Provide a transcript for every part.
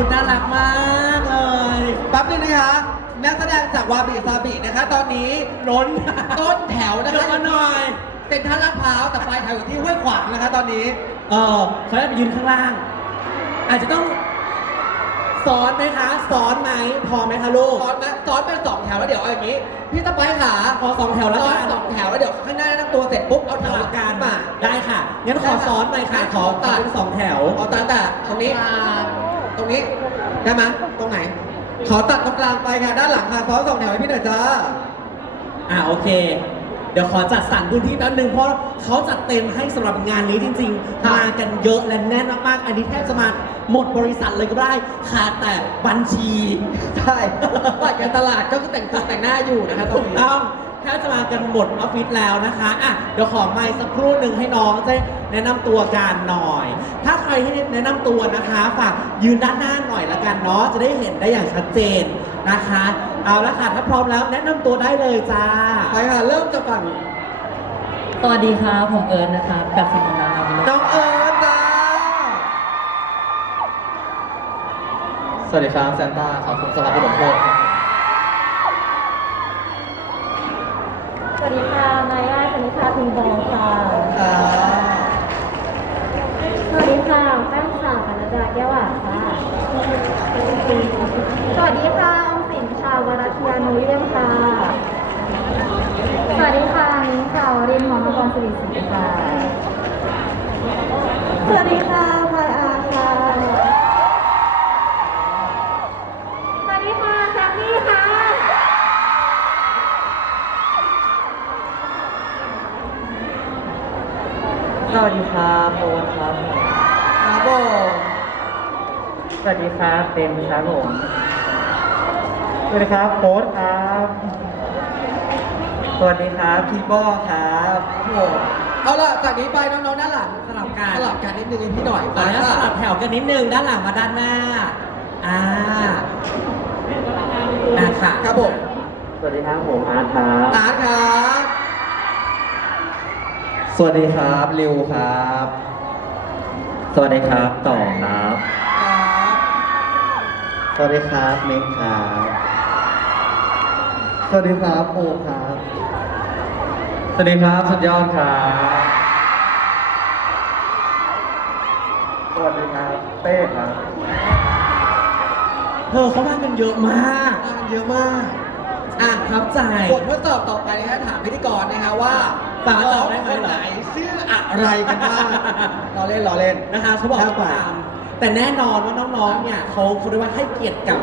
ชุดน่ารักมากเลยแป๊บนึงนะคะนักแสดงจากวาบิซาบินะคะ ตอนนี้ล้นต้นแถวนะเดี๋ยคะวมาหน่อยเซ็นทรัลลาดพร้าวแต่ปลายแถวอยู่ที่ห้วยขวางนะคะ ตอนนี้ เออเขาจะไปยืนข้างล่าง อาจจะต้องซ้อนไหมคะซ้อนไหมพอไหมคะลูก ซ้อนไหมซ้อนเป็นสองแถวแล้วเดี๋ยวเอาอย่างนี้ พี่ตะไปขาขอสองแถวแล้วซ้อกันนสองแถวแล้วเดี๋ยวข้างหน้าแนะนำตัวเสร็จปุ๊บเอาแถแถววหลัละงกักันนมา ได้ค่ะ งั้นขอซ้อนไหมค่ะ ขอตัดเป็นสองแถวขอตัดแต่ตรงนี้ ตรงนี้ได้ไหมตรงไหน ขอตัดตรงกลางไปค่ะ ด้านหลังค่ะซ้อนสองแถวให้พี่หน่อยจ้า อ่าโอเค เดี๋ยวขอจัดสรรพื้นที่แป๊บนึงเพราะเขาจัดเต็มให้สำหรับงานนี้จริงๆค่ะมากันเยอะและแน่นมากๆ อันนี้แทบจะมาหมดบริษัทเลยก็ได้ขาดแต่บัญชี ใช่บัตรการตลาดก็คือแต่งตัวแต่งหน้าอยู่นะคะตรถูงกนี้ต้อง แทบจะมากันหมดออฟฟิศแล้วนะคะอะเดี๋ยวขอไมค์สักครู่หนึ่งให้น้องจะแนะนำตัวกันหน่อย ถ้าใครให้แนะนำตัวนะคะฝากยืนด้านหน้าหน่อยละกันเนาะจะได้เห็นได้อย่างชัดเจนนะคะ เอาละค่ะถ้าพร้อมแล้วแนะนำตัวได้เลยจ้า ไปค่ะเริ่มจากฝั่งสวัสดีครับผมเอิร์นนะครับกับสมนันท์นาวินน้องเอิร์ธจ้าสวัสดีครับแซนต้าครับผมสำหรับขนมโพดครับ สวัสดีค่ะนายาชนิชาพิงบองค่ะอ่าสวัสดีค่ะแป้งค่ะกัญญาแก้วหวานค่ะ สวัสดีค่ะออมสินค่ะวรัตยานุเยี่ยมค่ะ สวัสดีค่ะนิ้งค่ะวรินทร์หอมนครสิริศรค่ะ สวัสดีค่ะ สวัสดีครับโอ๊ตครับครับผมสวัสดีครับเต็มครับผมสวัสดีครับโค้ดครับ สวัสดีครับพี่โบ้ครับครับผมเอาล่ะจากนี้ไปน้องๆด้านหลังสลับกันสลับกันนิดนึงให้พี่หน่อยขออนุญาตสลับแถวกันนิดนึงด้านหลังมาด้านหน้าอ่าอ่าค่ะครับผมสวัสดีครับผมอาร์ตครับอาร์ตครับ สวัสดีครับริวครับ สวัสดีครับต่อครับครับสวัสดีครับเมกครับ สวัสดีครับโอครับ สวัสดีครับสุดยอดครับ สวัสดีครับเต้ครับ เธอเขามากันเยอะมากมากันเยอะมาก อะครับใจบททดสอบต่อไปนะฮะถามพิธีกรนะฮะว่าป๋าน้ตออบงได้ไหมคนเหรอไหนชื่ออะไรกันบ้างรอเล่นรอเล่นนะคะเขาบอกครัว่าบผมตามแต่แน่นอนว่าน้องๆ เนี่ยเขาเขาเรียกว่าให้เกียรติกับ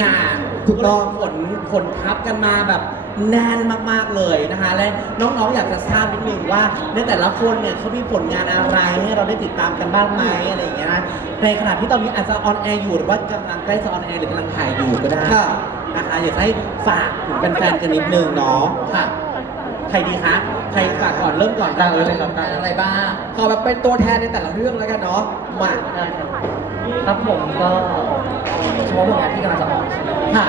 งานถูกต้องขนขนทับกันมาแบบแน่นมากๆเลยนะคะ และน้องๆ อยากจะทราบนิดนึงว่า ในแต่ละคนเนี่ยเขามีผลงานอะไรให้เราได้ติดตามกันบ้างไหมอะไรอย่างเงี้ยนะในขณะที่ตอนนี้อาจจะออนแอร์อยู่หรือว่ากำลังใกล้จะออนแอร์หรือกำลังถ่ายอยู่ก็ได้ค่ะ นะคะอยากจะให้ฝากถึงแฟนๆกันนิดนึงเนาะค่ะ ใครดีคะใครฝากก่อนเริ่มก่อนได้เลยครับได้อะไรบ้างขอแบบเป็นตัวแทนในแต่ละเรื่องแล้วกันเนาะมาครับผมก็เฉพาะผลงานที่กำลังจะออกใช่ไหมค่ะ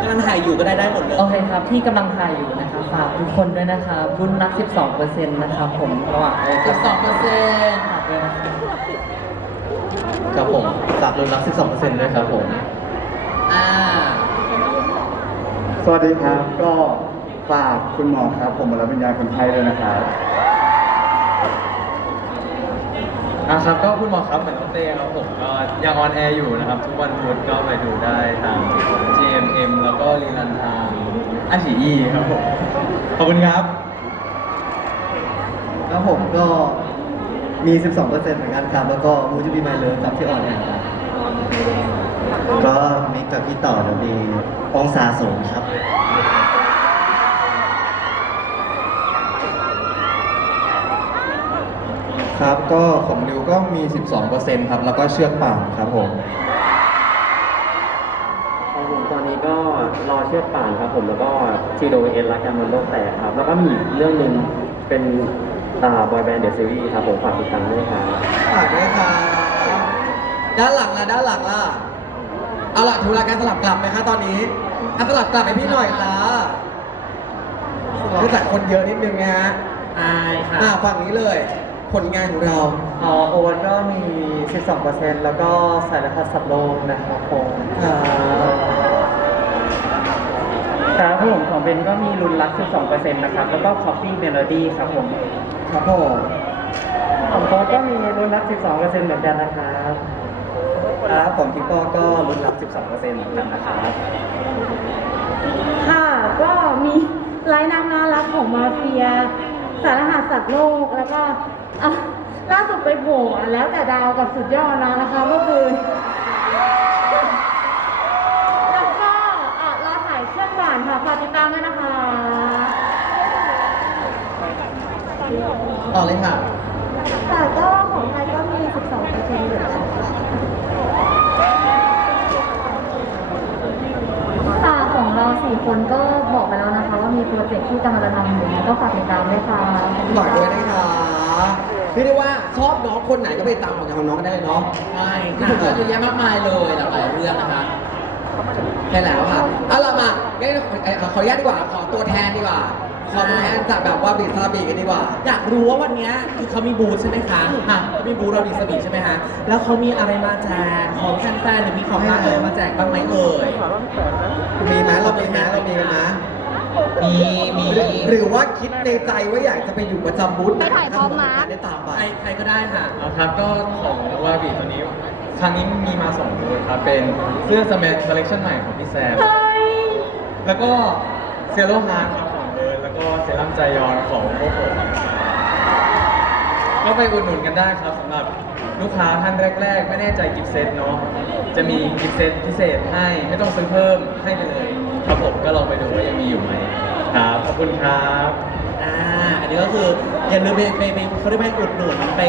กำลังถ่ายอยู่ก็ได้ได้หมดเลยโอเคครับ ที่กำลังถ่ายอยู่นะครับฝากทุกคนด้วยนะครับรุ่นนัก 12%นะครับผมระหว่างโอกับ12เปอร์เซ็นต์ฝากด้วยนะครับครับผมฝากรุ่นรัก 12%ด้วยครับผมอ่าส วัสดีครับ ก็ฝากคุณหมอครับ ผมมารับวิญญาณคนไข้ด้วยนะครับอะครับก็คุณหมอครับเหมือนน้องเต้ครับผมก็ยังออนแอร์อยู่นะครับ ทุกวันพุธก็ไปดูได้ทาง GMM แล้วก็รีลันทางอาชีอีครับผมขอบคุณครับแล้วผมก็มี 12%เหมือนกันครับ แล้วก็มูจูบีไมเลอร์ครับที่ออนแอร์ครับ ก็มิกกับพี่ต่อจะมีองศาสูงครับ ครับก็ของริวก็มี 12%ครับ แล้วก็เชือกป่านครับผม ของผมตอนนี้ก็รอเชือกป่านครับผมแล้วก็ทีโดเอ็นรักกันบนโลกแตกครับ แล้วก็มีอีกเรื่องหนึ่งเป็นอ่าบอยแบนด์เดอะซีรีส์ครับผมฝากติดตามด้วยครับ ฝากด้วยครับด้านหลังล่ะด้านหลังล่ะ เอาล่ะถึงเวลาการสลับกลับไหมคะตอนนี้อะสลับกลับให้พี่หน่อยจ้ารู้จักคนเยอะนิดนึงนะฮะอายค่ะอ่าฝั่งนี้เลย ผลงานของเราอ๋อโอ๊ตก็มี 12%แล้วก็สายรหัสสับโลกนะครับผมครับผมของเบนก็มีลุ้นรัก 12%นะครับ แล้วก็ Coffee Melody ครับผมครับผมของโค้ก็มีลุ้นรัก 12%เหมือนกันนะครับ ครับผมทิปโป้ก็ลุ้นรับ 12%เหมือนกันนะครับค่ะ ก็มีไลน์นางน่ารักของมาเฟีย สารหัสสัตว์โลก แล้วก็อะล่าสุดไปโผล่อะแล้วแต่ดาวกับสุดยอดนะนะคะเมื่อคืน แล้วก็อะรอถ่ายเครื่องหวานค่ะฝากติดตามด้วยนะคะ ต่อเลยค่ะ ค่ะก็ของไทยก็มี 12เปอร์เซ็นต์เหมือนกันค่ะของเรา สี่คนก็บอกไปแล้วนะคะว่ามีโปรเจกต์ที่กำลังจะทำอยู่นะก็ฝากติดตามด้วยค่ะฝากด้วยนะคะเรียกได้ว่าชอบน้องคนไหนก็ไปตามผลงานของน้องกันได้เลยเนาะ ใช่ที่ค่ะผมเยอะแยะมากมายเลยหลากหลายเรื่องนะคะใช่แล้วค่ะเอาล่ะมางั้นเอ่อขออนุญาตดีกว่า ขอตัวแทนดีกว่า ขอตัวแทนจากแบบว่าบิดซาบีกันดีกว่า อยากรู้ว่าวันเนี้ยคือเขามีบูธใช่ไหมคะอะมีบูธเราดีสบีใช่ไหมคะ แล้วเขามีอะไรมาแจก ของแฟนๆหรือมีของรางวัลอะไรมาแจกบ้างไหมเอ่ย มีไหมเรามีไหมเรามีกันนะมีมีหรือว่าคิดในใจว่าอยากจะไปอยู่ประจำบูธไหนไปถ่ายพร้อมมาร์ค ได้ตามไปใครใครก็ได้ค่ะเอาครับก็ของวาบีตัวนี้ ครั้งนี้มีมาสองตัวครับ เป็นเสื้อสแมนคอลเลคชันใหม่ของพี่แซมแล้วก็เซโลฮาร์ครับ ก็เซรั่มใจยอนของพวกผมก็ไปอุดหนุนกันได้ครับสำหรับลูกค้าท่านแรก ๆ ไม่แน่ใจกิฟต์เซตเนาะจะมีกิฟต์เซตพิเศษให้ไม่ต้องซื้อเพิ่มให้ไปเลยครับผมก็ลองไปดูว่ายังมีอยู่ไหมครับขอบคุณครับอ่าอันนี้ก็คืออย่าลืมไปไปไปเขาได้ไปอุดหนุนไป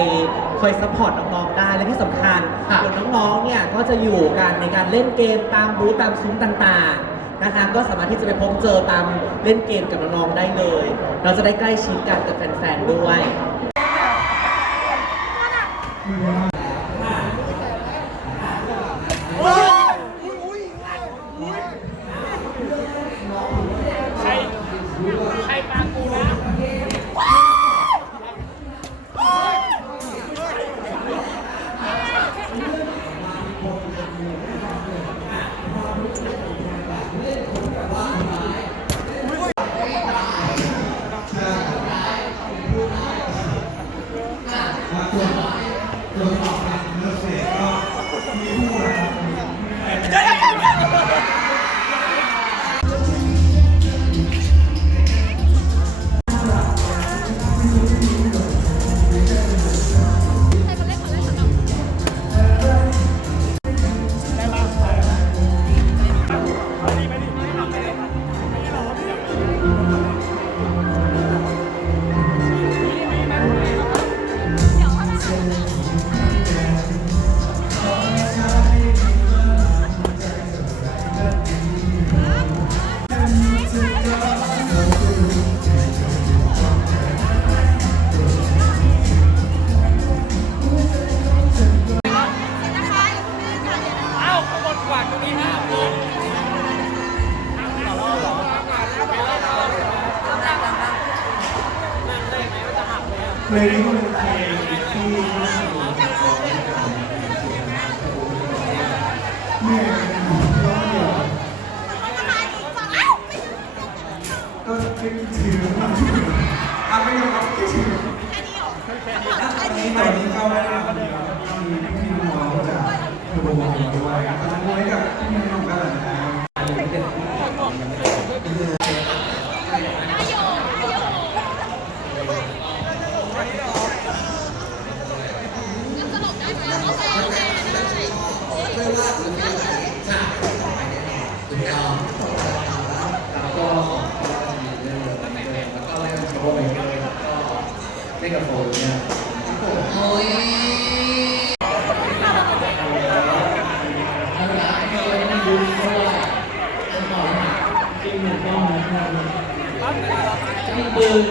คอยซัพพอร์ตน้องๆได้และที่สำคัญค่ะส่วนน้องๆเนี่ยก็จะอยู่กันในการเล่นเกมตามบูธตามซุ้มต่างๆ นะคะก็สามารถที่จะไปพบเจอตามเล่นเกมกับน้องๆได้เลย เราจะได้ใกล้ชิดกันกับแฟนๆด้วย ไม่ยอมรับคิดถึงอันนี้ตอนนี้ก็ได้มีพี่ๆน้องๆจากเทอร์โบมาด้วยก็จะมวยกับพี่น้องกันแหละน กับโฟเนี่ยโอ้ยขันละเกินดูเท่าไหร่อันต่อมาจริงหนึ่งก้อนนะครับจริงปืน